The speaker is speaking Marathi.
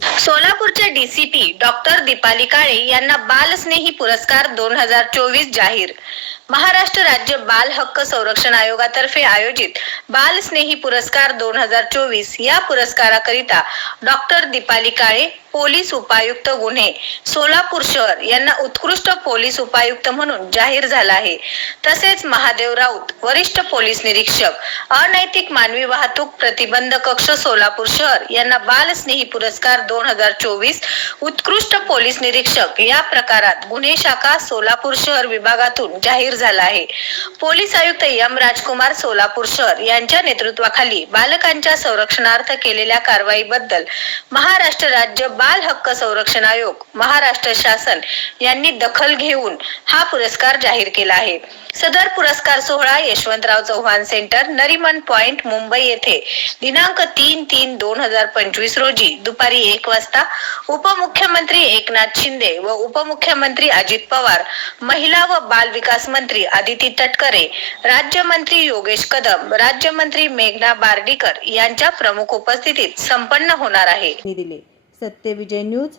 सोलापूरच्या डीसीपी डॉक्टर दीपाली काळे यांना बालस्नेही पुरस्कार दोन हजार चोवीस जाहीर. महाराष्ट्र राज्य बाल हक्क संरक्षण आयोगातर्फे आयोजित बाल स्नेही पुरस्कार दोन हजार चोवीस या पुरस्काराकरिता डॉक्टर दीपाली काळे पोलीस उपायुक्त गुन्हे. सोलापूर शहर यांना उत्कृष्ट पोलीस उपायुक्त म्हणून जाहीर झाला आहे. तसेच महादेव राऊत वरिष्ठ पोलीस निरीक्षक अनैतिक मानवी वाहतूक प्रतिबंध कक्ष सोलापूर शहर यांना बालस्नेही पुरस्कार दोन हजार चोवीस. उत्कृष्ट पोलीस निरीक्षक या प्रकारात गुन्हे शाखा सोलापूर शहर विभागातून जाहीर झाला आहे. पोलीस आयुक्त एम राजकुमार सोलापूर शहर यांच्या नेतृत्वाखाली बालकांच्या संरक्षणार्थ केलेल्या कारवाईबद्दल महाराष्ट्र राज्य बाल हक्क संरक्षण आयोग महाराष्ट्र शासन यांनी दखल घेऊन हा पुरस्कार जाहीर केला आहे. सदर पुरस्कार सोहळा यशवंतराव चव्हाण सेंटर नरीमन पॉइंट मुंबई येथे दिनांक तीन तीन दोन हजार पंचवीस रोजी दुपारी एक वाजता उपमुख्यमंत्री एकनाथ शिंदे व उपमुख्यमंत्री अजित पवार महिला व बाल विकास मंत्री आदिती तटकरे राज्यमंत्री योगेश कदम राज्यमंत्री मेघना बार्डीकर यांच्या प्रमुख उपस्थितीत संपन्न होणार आहे. दिले. Satyavijay news